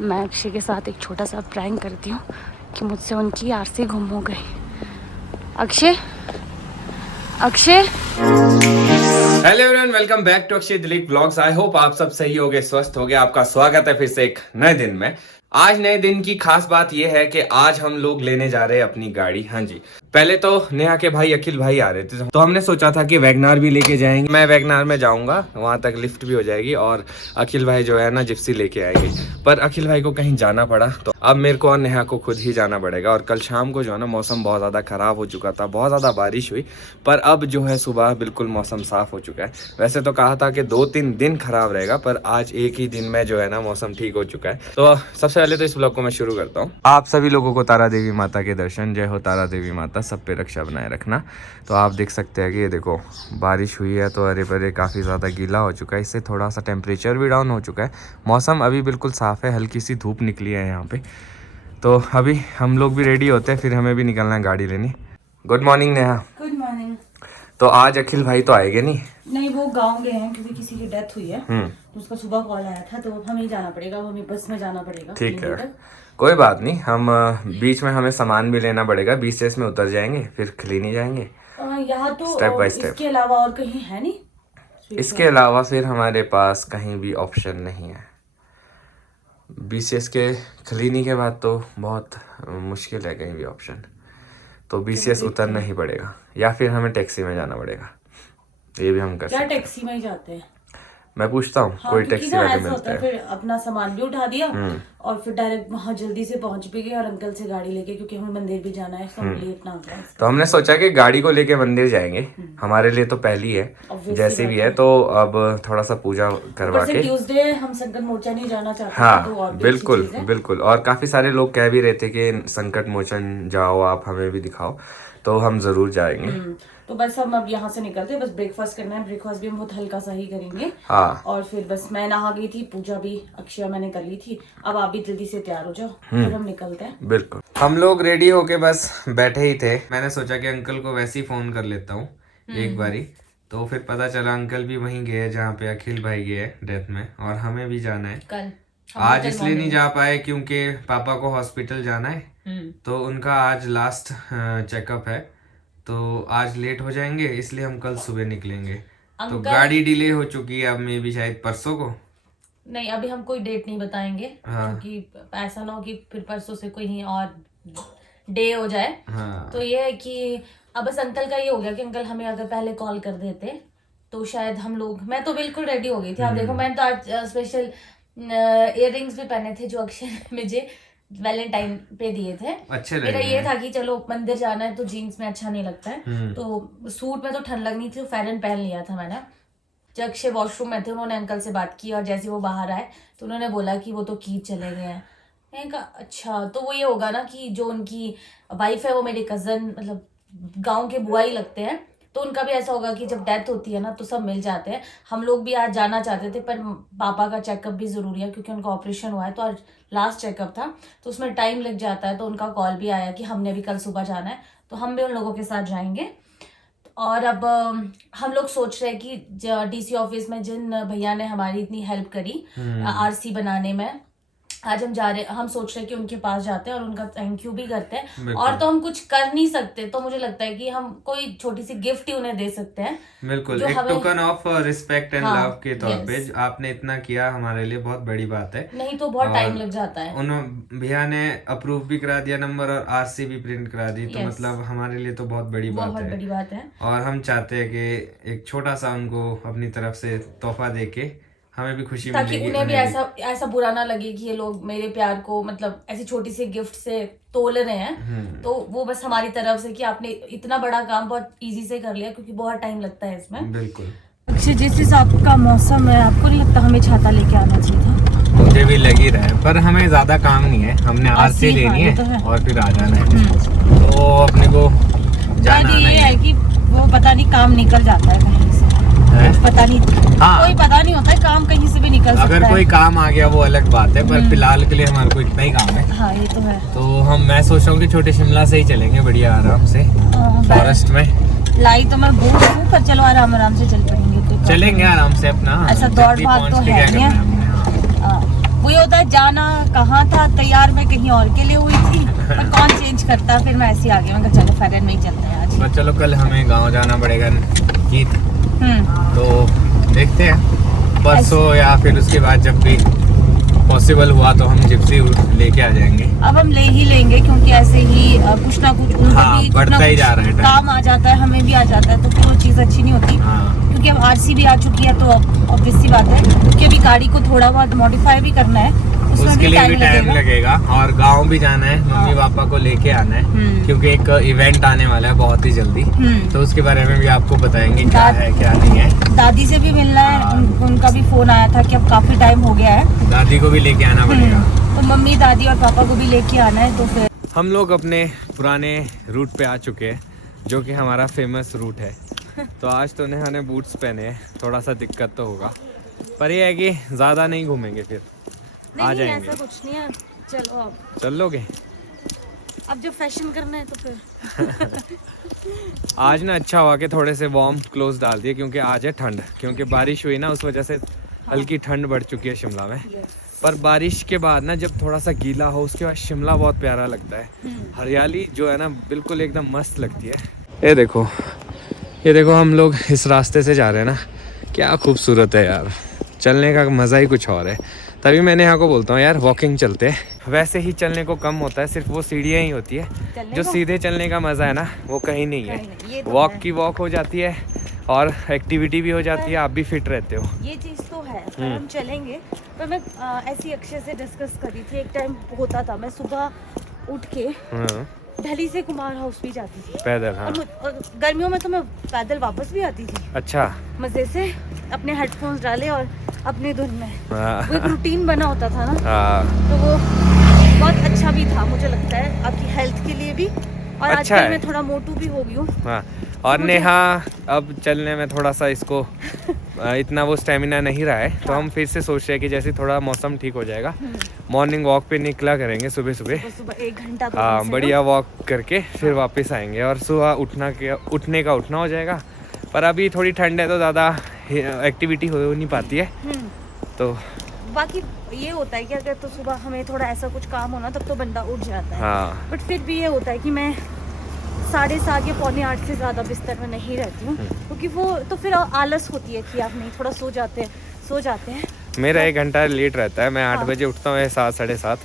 मैं अक्षय के साथ एक छोटा सा प्रैंक करती हूँ कि मुझसे उनकी आरसी गुम हो गई। Akshay Akshay hello everyone, welcome back to Akshay Dilip vlogs. I hope आप सब सही होगे, स्वस्थ होगे। आपका स्वागत है फिर से एक नए दिन में। आज नए दिन की खास बात यह है कि आज हम लोग लेने जा रहे हैं अपनी गाड़ी। हाँ जी, पहले तो नेहा के भाई अखिल भाई आ रहे थे, तो हमने सोचा था कि वैगनार भी लेके जाएंगे। मैं वैगनार में जाऊंगा, वहां तक लिफ्ट भी हो जाएगी और अखिल भाई जो है ना जिप्सी लेके आएंगे। पर अखिल भाई को कहीं जाना पड़ा, तो अब मेरे को और नेहा को खुद ही जाना पड़ेगा। और कल शाम को जो है ना मौसम बहुत ज़्यादा ख़राब हो चुका था, बहुत ज़्यादा बारिश हुई, पर अब जो है सुबह बिल्कुल मौसम साफ़ हो चुका है। वैसे तो कहा था कि 2-3 दिन ख़राब रहेगा, पर आज एक ही दिन में जो है ना मौसम ठीक हो चुका है। तो सबसे पहले तो इस ब्लॉग को मैं शुरू करता हूँ। आप सभी लोगों को तारा देवी माता के दर्शन। जय हो तारा देवी माता, सब पे रक्षा बनाए रखना। तो आप देख सकते हैं कि ये देखो बारिश हुई है तो अरे परे काफ़ी ज़्यादा गीला हो चुका है। इससे थोड़ा सा टेम्परेचर भी डाउन हो चुका है। मौसम अभी बिल्कुल साफ़ है, हल्की सी धूप निकली है यहाँ पे। तो अभी हम लोग भी रेडी होते हैं, फिर हमें भी निकलना है गाड़ी लेनी। Good morning Neha. Good morning. तो आज अखिल भाई तो आएंगे नहीं, वो गांव गए हैं क्योंकि किसी की डेथ हुई है। तो उसका सुबह कॉल आया था, तो हमें ही जाना पड़ेगा, हमें बस में जाना पड़ेगा। ठीक है, कोई बात नहीं। हम बीच में हमें सामान भी लेना पड़ेगा, बीच से इसमें उतर जाएंगे, फिर क्लिनी जाएंगे यहाँ तो स्टेप बाय स्टेप। इसके अलावा और कहीं है नहीं। इसके अलावा फिर हमारे पास कहीं भी ऑप्शन नहीं है। बीसीएस के क्लिनी के बाद तो बहुत मुश्किल है कहीं भी ऑप्शन। तो बीसीएस उतरना ही पड़ेगा, या फिर हमें टैक्सी में जाना पड़ेगा। ये भी हम कर सकते हैं। टैक्सी में ही जाते हैं, मैं पूछता हूँ। हाँ, कोई टैक्सी वाले मिलता है। फिर अपना सामान भी उठा दिया और फिर डायरेक्ट वहाँ जल्दी से पहुंच भी गए और अंकल से गाड़ी लेके, क्योंकि हमें मंदिर भी जाना है, तो हमने सोचा कि गाड़ी को लेके मंदिर जाएंगे। हमारे लिए तो पहली है जैसे भी है, तो अब थोड़ा सा पूजा करवा के ट्यूसडे हम संकट मोचन नहीं जाना चाहते। हाँ बिल्कुल बिल्कुल। और काफी सारे लोग कह भी रहे थे कि संकट मोचन जाओ आप, हमें भी दिखाओ, तो हम जरूर जाएंगे। तो बस हम अब यहाँ से निकलते हैं, बस ब्रेकफास्ट करना है। ब्रेकफास्ट भी हम बहुत हल्का सा ही करेंगे। हाँ। और फिर बस मैं नहा गई थी, पूजा भी अक्षय मैंने कर ली थी। अब आप भी जल्दी से तैयार हो जाओ, फिर हम निकलते हैं। बिल्कुल। हम लोग रेडी होके बस बैठे ही थे। मैंने सोचा कि अंकल को वैसे ही फोन कर लेता हूँ एक बारी। तो फिर पता चला अंकल भी वहीं गए जहाँ पे अखिल भाई गए डेथ में, और हमें भी जाना है कल। आज इसलिए नहीं जा पाए क्योंकि पापा को हॉस्पिटल जाना है, तो उनका आज लास्ट चेकअप है। तो आज लेट हो जाएंगे, इसलिए हम कल सुबह निकलेंगे। तो गाड़ी डिले हो चुकी है, अब मे भी शायद परसों को। नहीं, अभी हम कोई डेट नहीं बताएंगे। हाँ। क्योंकि ऐसा ना हो कि फिर परसों से कोई और डे हो जाए। हाँ। तो ये है कि अब बस अंकल का ये हो गया कि अंकल हमें अगर पहले कॉल कर देते तो शायद हम लोग, मैं तो बिल्कुल रेडी हो गई थी। आप देखो, मैंने तो आज स्पेशल इयररिंग्स भी पहने थे जो अक्षय ने मुझे वैलेंटाइन पे दिए थे। अच्छे मेरा ये था कि चलो मंदिर जाना है तो जीन्स में अच्छा नहीं लगता है, तो सूट में तो ठंड लगनी थी, तो फैरन पहन लिया था मैंने। जब अक्षय वॉशरूम में थे, उन्होंने अंकल से बात की और जैसे वो बाहर आए तो उन्होंने बोला कि वो तो कीद चले गए हैं। मैंने कहा अच्छा, तो वो ये होगा ना कि जो उनकी वाइफ है वो मेरे कजन, मतलब गाँव के बुआ ही लगते हैं, तो उनका भी ऐसा होगा कि जब डेथ होती है ना तो सब मिल जाते हैं। हम लोग भी आज जाना चाहते थे, पर पापा का चेकअप भी जरूरी है क्योंकि उनका ऑपरेशन हुआ है, तो आज लास्ट चेकअप था, तो उसमें टाइम लग जाता है। तो उनका कॉल भी आया कि हमने भी कल सुबह जाना है, तो हम भी उन लोगों के साथ जाएंगे। और अब हम लोग सोच रहे हैं कि डीसी ऑफिस में जिन भैया ने हमारी इतनी हेल्प करी आरसी बनाने में, आज हम जा रहे, हम सोच रहे हैं कि उनके पास जाते हैं और उनका थैंक यू भी करते हैं। और तो हम कुछ कर नहीं सकते, तो मुझे लगता है कि हम कोई छोटी सी गिफ्ट ही उन्हें दे सकते हैं। बिल्कुल, एक token of respect and love के तौर पे आपने इतना किया हमारे लिए बहुत बड़ी बात है। नहीं तो बहुत टाइम लग जाता है। उन भैया ने अप्रूव भी करा दिया नंबर और आरसी भी प्रिंट करा दी, तो मतलब हमारे लिए तो बहुत बड़ी बात है। और हम चाहते हैं कि एक छोटा सा उनको अपनी तरफ से तोहफा देके हमें भी खुशी मिलेगी, ताकि उन्हें भी ऐसा बुरा ना लगे कि ये लोग मेरे प्यार को मतलब ऐसी छोटी सी गिफ्ट से तोल रहे हैं। तो वो बस हमारी तरफ से कि आपने इतना बड़ा काम बहुत इजी से कर लिया, क्योंकि बहुत टाइम लगता है इसमें। बिल्कुल। अक्षय, जिस हिसाब का मौसम है, आपको नहीं लगता हमें छाता लेके आना चाहिए था? मुझे भी लग ही रहा है, पर हमें ज्यादा काम नहीं है, हमने आरसी लेनी है और फिर आ जाना है। तो अपने को जाना ये है कि वो पता नहीं काम निकल जाता है कहीं से, पता नहीं। हाँ, कोई पता नहीं होता है, काम कहीं से भी निकल सकता है। अगर कोई काम आ गया वो अलग बात है, पर फिलहाल के लिए हमारे को इतना ही काम है। हाँ, ये तो है। तो मैं सोच रहा हूँ कि छोटे शिमला से ही चलेंगे, बढ़िया आराम से फॉरेस्ट में। लाई तो मैं बोल रही हूँ, पर चलो आराम से चल पड़ेंगे। तो चलेंगे आराम से, अपना ऐसा दौड़ भाग तो है नहीं। वो ये होता है जाना कहाँ था, तैयार मैं कहीं और के लिए हुई थी, पर कौन चेंज करता, फिर मैं ऐसे ही आ गई, मैं कहा चलो फेरन में ही चलते हैं आज। पर चलो कल हमें गांव जाना पड़ेगा गीत, तो देखते हैं परसों या फिर उसके बाद जब भी पॉसिबल हुआ तो हम जिप्सी लेके आ जाएंगे। अब हम ले ही लेंगे क्योंकि ऐसे ही कुछ ना कुछ उनका भी बढ़ता ही जा रहा है, काम आ जाता है, हमें भी आ जाता है, तो फिर वो चीज़ अच्छी नहीं होती। क्योंकि अब आरसी भी आ चुकी है तो अब ऑब्वियस सी बात है कि अभी गाड़ी को थोड़ा बहुत मॉडिफाई भी करना है, उसके लिए भी टाइम लगेगा। और गांव भी जाना है, मम्मी पापा को लेके आना है क्योंकि एक इवेंट आने वाला है बहुत ही जल्दी, तो उसके बारे में भी आपको बताएंगे क्या है क्या नहीं है। दादी से भी मिलना है, उनका भी फोन आया था कि अब काफी टाइम हो गया है, दादी को भी लेके आना पड़ेगा। तो मम्मी दादी और पापा को भी लेके आना है। तो फिर हम लोग अपने पुराने रूट पे आ चुके हैं जो कि हमारा फेमस रूट है। तो आज तो नेहा ने बूट्स पहने हैं, थोड़ा सा दिक्कत तो होगा, पर ये है कि ज़्यादा नहीं घूमेंगे, फिर आ जाएंगे। ऐसा कुछ नहीं है, चलो अब चल लोगे अब जब फैशन करना है तो फिर आज ना अच्छा हुआ कि थोड़े से वार्म क्लोथ डाल दिए क्योंकि आज है ठंड, क्योंकि बारिश हुई ना उस वजह से हल्की ठंड बढ़ चुकी है शिमला में। पर बारिश के बाद ना जब थोड़ा सा गीला हो उसके बाद शिमला बहुत प्यारा लगता है, हरियाली जो है ना बिल्कुल एकदम मस्त लगती है। ये देखो हम लोग इस रास्ते से जा रहे हैं ना, क्या खूबसूरत है यार, चलने का मज़ा ही कुछ और है। तभी मैंने यहाँ को बोलता हूँ यार वॉकिंग चलते हैं। वैसे ही चलने को कम होता है, सिर्फ वो सीढ़ियाँ ही होती है, जो सीधे चलने का मज़ा है ना वो कहीं नहीं है। वॉक की वॉक हो जाती है और एक्टिविटी भी हो जाती है, आप भी फिट रहते हो। ये चीज़ तो है, पर हम चलेंगे। पर मैं ऐसी अक्षय से डिस्कस करी थी, एक टाइम होता था मैं सुबह उठ के दिल्ली से कुमार हाउस भी जाती थी पैदल। हाँ। और गर्मियों में तो मैं पैदल वापस भी आती थी। अच्छा। मजे से अपने हेडफोन्स डाले और अपनी धुन में, वो एक रूटीन बना होता था ना, तो वो बहुत अच्छा भी था मुझे लगता है, आपकी हेल्थ के लिए भी। और अच्छा आजकल मैं थोड़ा मोटू भी हो गई हूँ। हाँ। और नेहा अब चलने में थोड़ा सा इसको इतना वो स्टेमिना नहीं रहा है, तो हम फिर से सोच रहे हैं कि जैसे थोड़ा मौसम ठीक हो जाएगा मॉर्निंग वॉक पे निकला करेंगे सुबह सुबह 1 घंटा। हाँ, बढ़िया वॉक करके फिर वापस आएंगे और सुबह उठने का उठना हो जाएगा। पर अभी थोड़ी ठंड है तो ज़्यादा एक्टिविटी हो नहीं पाती है। तो बाकी ये होता है कि अगर तो सुबह हमें थोड़ा ऐसा कुछ काम हो ना तब तो बंदा उठ जाता है। हाँ। बट फिर भी ये होता है कि मैं 7:30 या 7:45 से ज़्यादा बिस्तर में नहीं रहती हूँ, क्योंकि वो तो फिर आलस होती है कि आप नहीं थोड़ा सो जाते हैं। मेरा 1 घंटा लेट रहता है, मैं 8 बजे उठता हूँ, 7 साढ़े 7,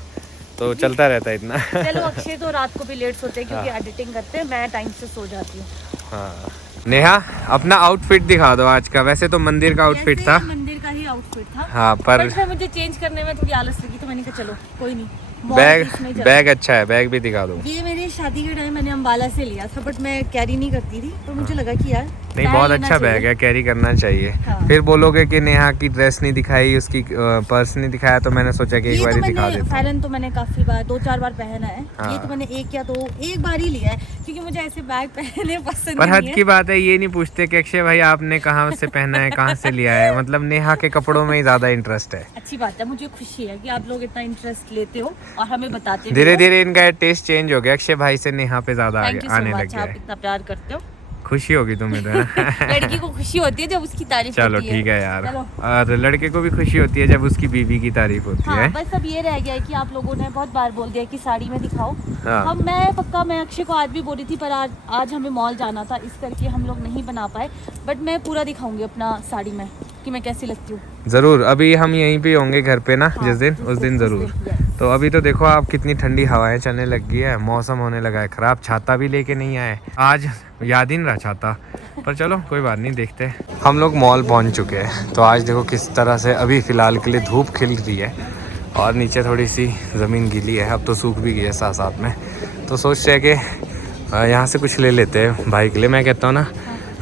तो चलता रहता है इतना। चलो अक्षय तो रात को भी लेट सोते हैं क्योंकि एडिटिंग करते हैं, मैं टाइम से सो जाती हूँ। हाँ। नेहा अपना आउटफिट दिखा दो आज का। वैसे तो मंदिर का आउटफिट था, मंदिर का ही आउटफिट था। हाँ, पर मुझे चेंज करने में थोड़ी आलस लगी तो मैंने कहा चलो कोई नहीं। बैग अच्छा है, बैग भी दिखा दो। ये मेरे शादी के टाइम मैंने अम्बाला से लिया था, बट मैं कैरी नहीं करती थी, तो मुझे लगा कि यार नहीं बहुत अच्छा बैग है, कैरी करना चाहिए। हाँ। फिर बोलोगे कि नेहा की ड्रेस नहीं दिखाई, उसकी पर्स नहीं दिखाया, तो मैंने सोचा कि एक बार दिखा देता हूं। फैलन तो मैंने काफी बार 2-4 बार पहना है। हाँ। ये तो मैंने एक बार ही लिया है क्योंकि मुझे ऐसे बैग पहनने पसंद पर नहीं हद है। की बात है, ये नहीं पूछते कि अक्षय भाई आपने कहाँ से पहना है, कहाँ से लिया है। मतलब नेहा के कपड़ों में ही ज्यादा इंटरेस्ट है। अच्छी बात है, मुझे खुशी है कि आप लोग इतना इंटरेस्ट लेते हो और हमें बताते हो। धीरे धीरे इनका टेस्ट चेंज हो गया, अक्षय भाई से नेहा पे ज्यादा आने लग गया आप है। इतना प्यार करते हो, खुशी होगी तुम्हें तो ना। लड़की को खुशी होती है जब उसकी तारीफ चलो होती है। ठीक है यार। और लड़के को भी खुशी होती है जब उसकी बीवी की तारीफ होती हाँ, है। बस अब ये रह गया है कि आप लोगों ने बहुत बार बोल दिया कि साड़ी में दिखाओ। हाँ। मैं अक्षय को आज भी बोली थी, पर आज हमें मॉल जाना था, इस करके हम लोग नहीं बना पाए। बट मैं पूरा दिखाऊंगी अपना साड़ी में कि मैं कैसी लगती हूँ। जरूर, अभी हम यहीं पे होंगे घर पे ना। हाँ, जिस दिन उस दिन जरूर। तो अभी तो देखो आप कितनी ठंडी हवाएं चलने लग गई है, मौसम होने लगा है खराब। छाता भी लेके नहीं आए आज, याद ही नहीं रहा छाता, पर चलो कोई बात नहीं, देखते हैं। हम लोग मॉल पहुंच चुके हैं। तो आज देखो किस तरह से अभी फ़िलहाल के लिए धूप खिल रही है और नीचे थोड़ी सी ज़मीन गीली है, अब तो सूख भी गई है साथ साथ में। तो सोच रहे हैं कि यहाँ से कुछ ले लेते हैं भाई के लिए। मैं कहता हूँ ना,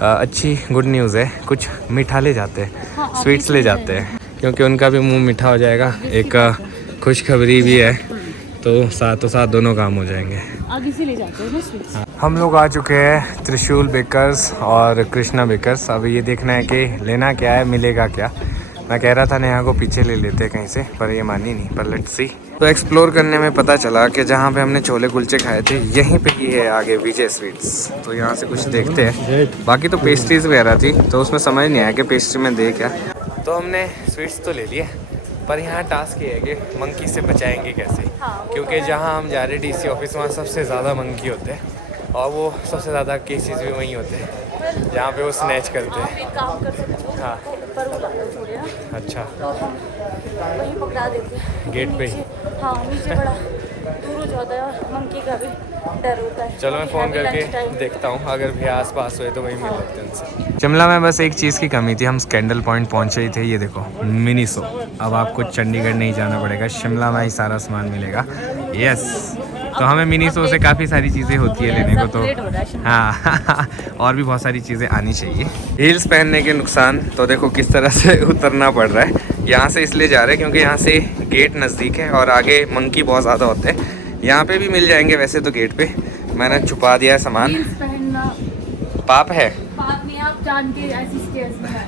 अच्छी गुड न्यूज़ है, कुछ मीठा ले जाते हैं। हाँ, स्वीट्स ले जाते हैं क्योंकि उनका भी मुंह मीठा हो जाएगा। एक खुशखबरी भी है, तो साथ दोनों काम हो जाएंगे। आगे से ले जाते हैं ना स्वीट्स। हम लोग आ चुके हैं त्रिशूल बेकर्स और कृष्णा बेकर्स। अब ये देखना है कि लेना क्या है, मिलेगा क्या। मैं कह रहा था नेहा को पीछे ले लेते हैं कहीं से, पर ये मानी नहीं। पर लेट्स सी। तो एक्सप्लोर करने में पता चला कि जहाँ पे हमने छोले कुलचे खाए थे यहीं पे ही है आगे विजय स्वीट्स। तो यहाँ से कुछ देखते हैं। बाकी तो पेस्ट्रीज वगैरह थी, तो उसमें समझ नहीं आया कि पेस्ट्री में दे क्या। तो हमने स्वीट्स तो ले लिए, पर यहाँ टास्क ये है कि मंकी से बचाएंगे कैसे, क्योंकि जहाँ हम जा रहे हैं DC ऑफिस वहाँ सबसे ज़्यादा मंकी होते हैं और वो सबसे ज़्यादा केसेस भी वहीं होते हैं जहाँ पे वो स्नैच करते हैं। एक काम कर सकते हो, हाँ ऊपर बुला लो थोड़े ना, अच्छा तो हम वहीं पकड़ा देते हैं गेट पे ही। नीचे। हाँ नीचे बड़ा दूर हो जाता है और मंकी का भी डर होता है। चलो मैं फ़ोन अभी करके lunch time- देखता हूँ, अगर भैया आस पास हुए तो वहीं मिल लेते हैं उनसे। शिमला में बस एक चीज़ की कमी थी, हम स्कैंडल पॉइंट पहुँचे ही थे। ये देखो मिनीसो, अब आपको चंडीगढ़ नहीं जाना पड़ेगा, शिमला में ही सारा सामान मिलेगा। यस, तो हमें मिनीसो से काफ़ी सारी चीज़ें होती है लेने को, तो हाँ और भी बहुत सारी चीज़ें आनी चाहिए। हील्स पहनने के नुकसान तो देखो किस तरह से उतरना पड़ रहा है। यहाँ से इसलिए जा रहे हैं क्योंकि यहाँ से गेट नज़दीक है और आगे मंकी बहुत ज़्यादा होते हैं। यहाँ पे भी मिल जाएंगे वैसे तो गेट पे, मैंने छुपा दिया है सामान। पाप है नहीं, आप जान के ऐसी स्टेयर्स में आए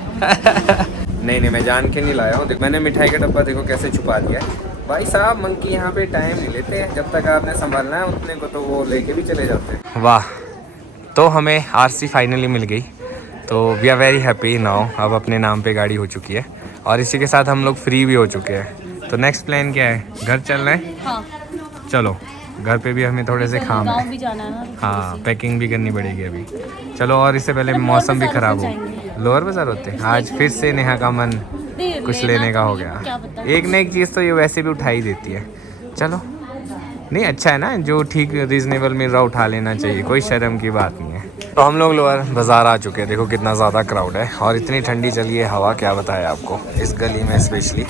हो। नहीं मैं जान के नहीं लाया हूँ। मैंने मिठाई का डब्बा देखो कैसे छुपा दिया है। भाई साहब मंकी यहाँ पे टाइम नहीं लेते हैं, जब तक आपने संभालना है उतने को तो वो लेके भी चले जाते हैं। वाह, तो हमें RC फाइनली मिल गई, तो we are very happy now. अब अपने नाम पे गाड़ी हो चुकी है और इसी के साथ हम लोग फ्री भी हो चुके हैं। तो नेक्स्ट प्लान क्या है, घर चलना है? हाँ चलो, घर पे भी हमें थोड़े से काम गाँव है। भी जाना है ना। हाँ, पैकिंग भी करनी पड़ेगी अभी। चलो, और इससे पहले मौसम भी ख़राब हो। लोअर बाज़ार होते हैं आज फिर से नेहा का मन कुछ लेने का हो गया। एक न एक चीज़ तो ये वैसे भी उठा ही देती है। चलो, नहीं अच्छा है ना, जो ठीक रीज़नेबल मिल रहा उठा लेना चाहिए, कोई शर्म की बात नहीं है। तो हम लोग लोअर बाज़ार आ चुके हैं, देखो कितना ज़्यादा क्राउड है और इतनी ठंडी चली है हवा, क्या बताया आपको, इस गली में स्पेशली।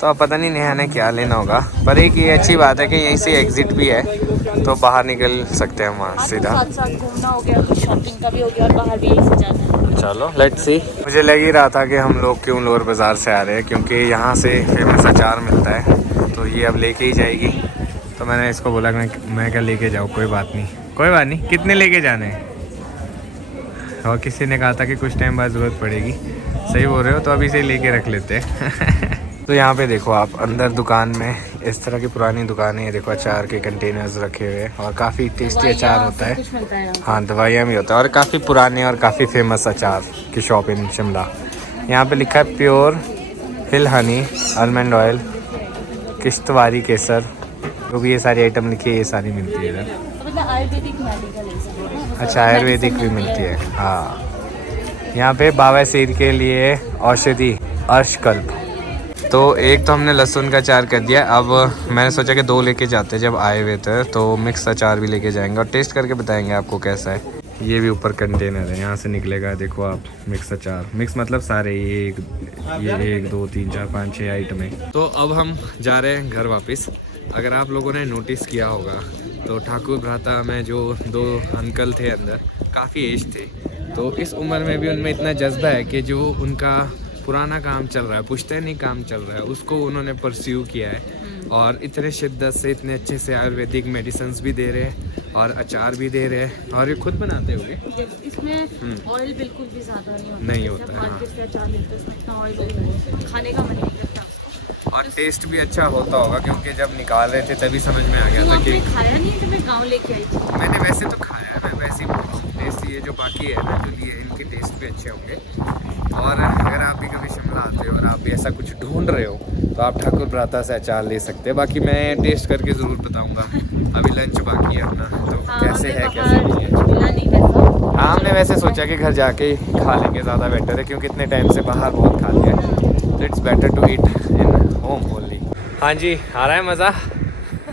तो अब पता नहीं नेहा ने क्या लेना होगा, पर एक ये अच्छी बात है कि यहीं से एग्ज़िट भी है, तो बाहर निकल सकते हैं वहाँ सीधा। साथ साथ घूमना हो गया, कुछ शॉपिंग का भी हो गया और बाहर भी यहीं से जाना है। चलो लेट्स सी। मुझे लग ही रहा था कि हम लोग क्यों लोअर बाज़ार से आ रहे हैं, क्योंकि यहाँ से फेमस अचार मिलता है, तो ये अब लेके ही जाएगी। तो मैंने इसको बोला कि मैं क्या लेके जाऊँ, कोई बात नहीं, कितने लेके जाने हैं। और किसी ने कहा था कि कुछ टाइम बाद ज़रूरत पड़ेगी, सही बोल रहे हो, तो अभी से लेके रख लेते हैं। तो यहाँ पे देखो आप अंदर दुकान में इस तरह की पुरानी दुकानें हैं, देखो अचार के कंटेनर्स रखे हुए और काफ़ी टेस्टी अचार होता है। हाँ, दवाइयाँ भी होता है और काफ़ी पुराने और काफ़ी फेमस अचार की शॉप इन शिमला। यहाँ पे लिखा है प्योर हिल हनी, आलमंड ऑयल, किश्तवाड़ी केसर, जो भी ये सारी आइटम लिखी है ये सारी मिलती है इधर। आयुर्वेदिक मेडिकल, अच्छा, आयुर्वेदिक भी मिलती है। हाँ, यहाँ पे बवासीर के लिए औषधि अर्शकल्प। तो एक तो हमने लहसुन का अचार कर दिया, अब मैंने सोचा कि 2 लेके जाते जब आए हुए थे, तो मिक्स अचार भी लेके जाएंगे और टेस्ट करके बताएंगे आपको कैसा है। ये भी ऊपर कंटेनर है, यहाँ से निकलेगा, देखो आप, मिक्स अचार, मिक्स मतलब सारे, ये 1 2 3 4 5 6 आइटम है। तो अब हम जा रहे हैं घर वापस। अगर आप लोगों ने नोटिस किया होगा तो ठाकुर भ्राता में जो 2 अंकल थे अंदर, काफ़ी एज थे, तो इस उम्र में भी उनमें इतना जज्बा है कि जो उनका पुराना काम चल रहा है, पुश्तैनी काम चल रहा है, उसको उन्होंने परस्यू किया है और इतने शिद्दत से, इतने अच्छे से आयुर्वेदिक मेडिसिन्स भी दे रहे हैं और अचार भी दे रहे हैं, और ये खुद बनाते होंगे। इसमें ऑयल बिल्कुल भी ज़्यादा नहीं होता है। मार्केट से अचार मिलता है, इसमें इतना ऑयल होता है, खाने का मन नहीं करता उसको। और टेस्ट भी अच्छा होता होगा, क्योंकि जब निकाल रहे थे तभी समझ में आ गया था कि खाया नहीं है, मैं गाँव लेके आई थी। मैंने वैसे तो खाया है, मैं वैसे टेस्ट, ये जो बाकी है ना, जो लिए इनके टेस्ट भी अच्छे होंगे। और अगर आप भी कभी शिमला आते हो और आप भी ऐसा कुछ ढूंढ रहे हो तो आप ठाकुर भ्राता से अचार ले सकते हैं। बाकी मैं टेस्ट करके ज़रूर बताऊंगा, अभी लंच बाकी है अपना, तो कैसे है कैसे नहीं है। हाँ, हमने वैसे सोचा कि घर जाके खा लेंगे, ज़्यादा बेटर है, क्योंकि इतने टाइम से बाहर बहुत खा लिया है, तो it's better to eat in home only. हाँ जी, आ रहा है मज़ा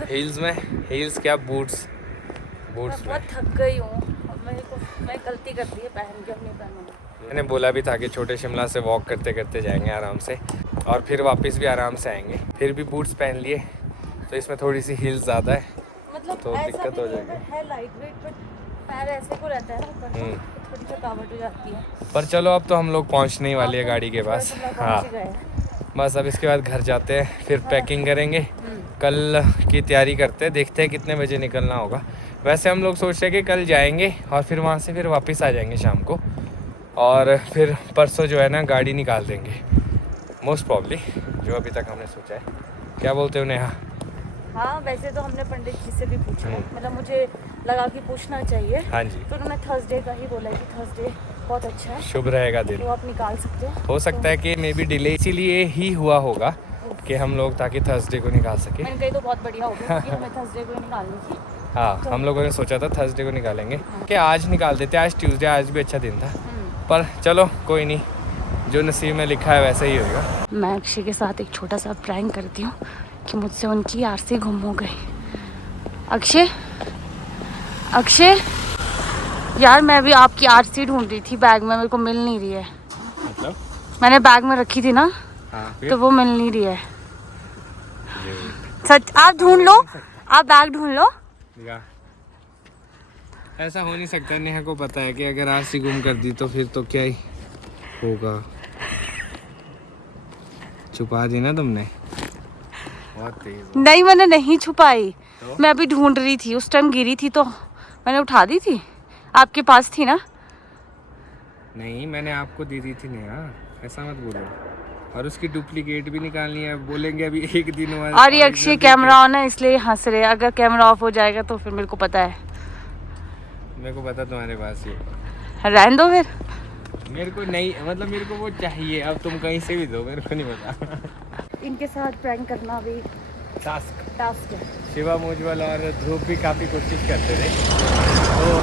हील्स में। हील्स क्या, बूट्स में। बहुत थक गई हूँ, मैं गलती कर दी है पहन के अपनी पहनूँगा। मैंने बोला भी था कि छोटे शिमला से वॉक करते करते जाएंगे आराम से, और फिर वापस भी आराम से आएंगे। फिर भी बूट्स पहन लिए, तो इसमें थोड़ी सी हील्स ज़्यादा है, मतलब तो दिक्कत हो जाएगी। है लाइट वेट, बट पैर ऐसे को रहता है ना, थोड़ी थकावट हो जाती है। पर चलो, अब तो हम लोग पहुंचने ही वाले हैं गाड़ी के पास। हाँ, बस अब इसके बाद घर जाते हैं, फिर पैकिंग करेंगे, कल की तैयारी करते हैं, देखते हैं कितने बजे निकलना होगा। वैसे हम लोग सोच रहे हैं कि कल जाएंगे और फिर वहाँ से फिर वापस आ जाएंगे शाम को, और फिर परसों जो है ना गाड़ी निकाल देंगे मोस्ट प्रॉब्ली, जो अभी तक हमने सोचा है। क्या बोलते हो नेहा? हाँ, वैसे तो हमने पंडित जी से भी पूछा, मतलब मुझे लगा कि पूछना चाहिए। हाँ जी, तो उन्होंने थर्सडे का ही बोला कि थर्सडे बहुत अच्छा है, शुभ रहेगा दिन, तो आप निकाल सकते हो। हो सकता है कि मे बी डिले इसीलिए ही हुआ होगा, कि हम लोग ताकि थर्सडे को निकाल सके। मैंने कही तो बहुत बढ़िया हो गया क्योंकि हमें थर्सडे को निकालनी थी। हाँ तो हम लोगों ने सोचा था थर्सडे को निकालेंगे कि आज निकाल देते, आज ट्यूसडे, आज भी अच्छा दिन था। पर चलो कोई नहीं, जो नसीब में लिखा है वैसे ही होगा। मैं अक्षय के साथ एक छोटा सा प्रैंक करती हूँ कि मुझसे उनकी आरसी गुम हो गई। अक्षय अक्षय यार मैं भी आपकी आरसी ढूंढ रही थी बैग में, मेरे को मिल नहीं रही है। मतलब मैंने बैग में रखी थी ना। हाँ, तो वो मिल नहीं रही है। सच आप ढूंढ लो, आप बैग ढूंढ लो। ऐसा हो नहीं सकता, नेहा को पता है कि अगर आरसी गुम कर दी तो फिर तो क्या ही होगा। छुपा दी ना तुमने, बहुत तेज। नहीं मैंने नहीं छुपाई तो? मैं अभी ढूंढ रही थी, उस टाइम गिरी थी तो मैंने उठा दी थी, आपके पास थी ना। नहीं मैंने आपको दी थी नेहा, ऐसा मत बोलो। और उसकी डुप्लीकेट भी निकालनी है, बोलेंगे अभी एक दिन बाद। और ये अक्षय कैमरा ऑन है इसलिए हंस रहे, अगर कैमरा ऑफ हो जाएगा तो फिर मेरे को पता है। मेरे को पता तुम्हारे पास ही, रहने दो फिर। मेरे को नहीं, मतलब मेरे को वो चाहिए, अब तुम कहीं से भी दो, मेरे को नहीं पता। इनके साथ प्रैंक करना भी टास्क है। शिवा उज्ज्वल और ध्रुव भी काफ़ी कोशिश करते थे, तो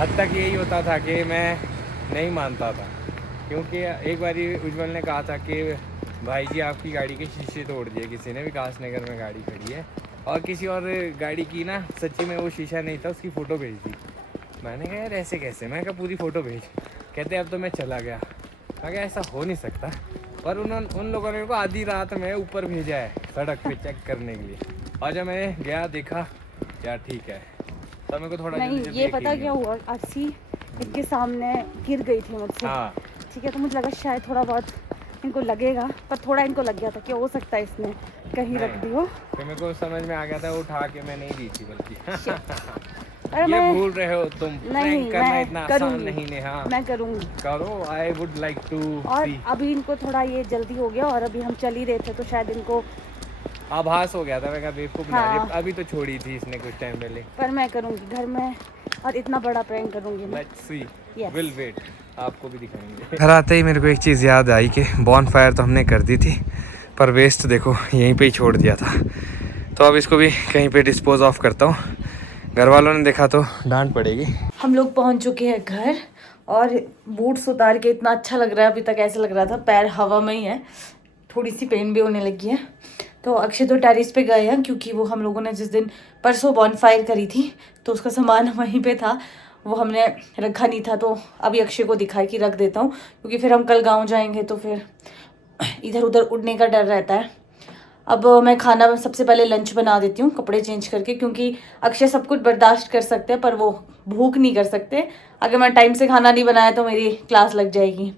हद तक यही होता था कि मैं नहीं मानता था, क्योंकि एक बार उज्ज्वल ने कहा था कि भाई जी आपकी गाड़ी के शीशे तोड़ दिए किसी ने, विकास नगर में गाड़ी खड़ी है और किसी और गाड़ी की ना सच्ची में वो शीशा नहीं था, उसकी फ़ोटो भेज दी। मैंने कहा यार ऐसे कैसे, मैं कहा पूरी फ़ोटो भेज। कहते अब तो मैं चला गया। मैं कहा ऐसा हो नहीं सकता, पर उन लोगों ने मेरे को आधी रात में ऊपर भेजा है सड़क पे चेक करने के लिए, और जब मैंने गया देखा यार ठीक है, तो मेरे को थोड़ा नहीं ये पता क्या हुआ, आरसी इनके सामने गिर गई थी मुझसे। हाँ ठीक है, तो मुझे लगा शायद थोड़ा बहुत इनको लगेगा, पर थोड़ा इनको लग गया था कि हो सकता है इसने कहीं रख दी हो। तो मेरे को समझ में आ गया था, उठा के मैं नहीं दी थी बल्कि। अरे ये मैं भूल रहे हो तुम, नहीं करना मैं इतना आसान करूँगी, नहीं नेहा। मैं करूँगी, करो, आई वुड लाइक टू। और अभी इनको थोड़ा ये जल्दी हो गया और अभी हम चल ही रहे थे तो शायद इनको आभास हो गया था, मैं कहा बेवकूफ बना रही है। हाँ। अभी तो छोड़ी थी इसने कुछ टाइम पहले। पर मैं करूँगी घर में और इतना बड़ा प्रैंक करूँगी मैं। Let's see, Yes. Will wait, आपको भी दिखाएंगे। घर आते ही मेरे को एक चीज़ याद आई कि बॉन फायर तो हमने कर दी थी, पर वेस्ट देखो यहीं पे ही छोड़ दिया था, तो अब इसको भी कहीं पे डिस्पोज ऑफ करता हूँ, घर वालों ने देखा तो डांट पड़ेगी। हम लोग पहुंच चुके हैं घर और बूट्स उतार के इतना अच्छा लग रहा है, अभी तक ऐसा लग रहा था पैर हवा में ही है, थोड़ी सी पेन भी होने लगी है। तो अक्षय तो टेरिस पे गए हैं क्योंकि वो हम लोगों ने जिस दिन परसों बॉनफायर करी थी तो उसका सामान वहीं पे था, वो हमने रखा नहीं था, तो अभी अक्षय को दिखाई कि रख देता हूँ क्योंकि फिर हम कल गाँव जाएंगे तो फिर इधर उधर उड़ने का डर रहता है। अब मैं खाना सबसे पहले लंच बना देती हूँ कपड़े चेंज करके, क्योंकि अक्षय सब कुछ बर्दाश्त कर सकते हैं पर वो भूख नहीं कर सकते। अगर मैं टाइम से खाना नहीं बनाया तो मेरी क्लास लग जाएगी।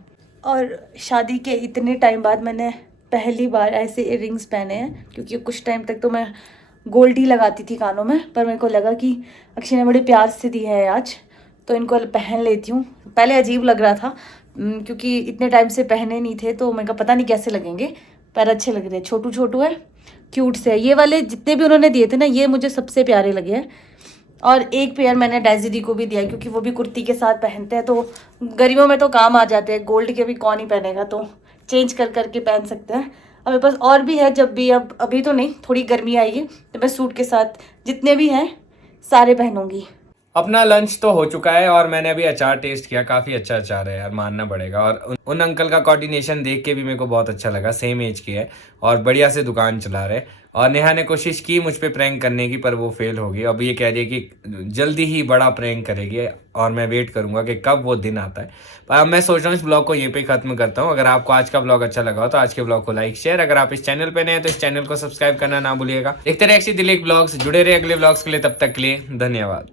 और शादी के इतने टाइम बाद मैंने पहली बार ऐसे इयररिंग्स पहने हैं, क्योंकि कुछ टाइम तक तो मैं गोल्ड ही लगाती थी कानों में, पर मेरे को लगा कि अक्षय ने बड़े प्यार से दी है आज तो इनको पहन लेती हूँ। पहले अजीब लग रहा था क्योंकि इतने टाइम से पहने नहीं थे, तो मैं पता नहीं कैसे लगेंगे, पर अच्छे लग रहे हैं, छोटू छोटू है, क्यूट से है। ये वाले जितने भी उन्होंने दिए थे ना, ये मुझे सबसे प्यारे लगे हैं। और एक पेयर मैंने डेजी दी को भी दिया क्योंकि वो भी कुर्ती के साथ पहनते हैं, तो गर्मियों में तो काम आ जाते हैं, गोल्ड के भी कौन ही पहनेगा, तो चेंज कर करके पहन सकते हैं। अब मेरे पास और भी है, जब भी अब अभी तो नहीं, थोड़ी गर्मी आएगी तो मैं सूट के साथ जितने भी हैं सारे पहनूंगी। अपना लंच तो हो चुका है और मैंने अभी अचार टेस्ट किया, काफ़ी अच्छा अचार है यार, मानना पड़ेगा। और उन अंकल का कोऑर्डिनेशन देख के भी मेरे को बहुत अच्छा लगा, सेम एज के है और बढ़िया से दुकान चला रहे। और नेहा ने कोशिश की मुझ पे प्रैंक करने की, पर वो फेल हो गई। अब ये कह रही है कि जल्दी ही बड़ा प्रैंक करेगी और मैं वेट करूंगा कि कब वो दिन आता है। पर अब मैं सोच रहा हूँ इस ब्लॉग को यहीं पे खत्म करता हूँ। अगर आपको आज का ब्लॉग अच्छा लगा हो तो आज के ब्लॉग को लाइक शेयर, अगर आप इस चैनल पे नए हैं तो इस चैनल को सब्सक्राइब करना ना भूलिएगा। देखते रहे अक्षय दिलीप ब्लॉग्स, जुड़े रहे अगले ब्लॉग्स के लिए, तब तक के लिए धन्यवाद।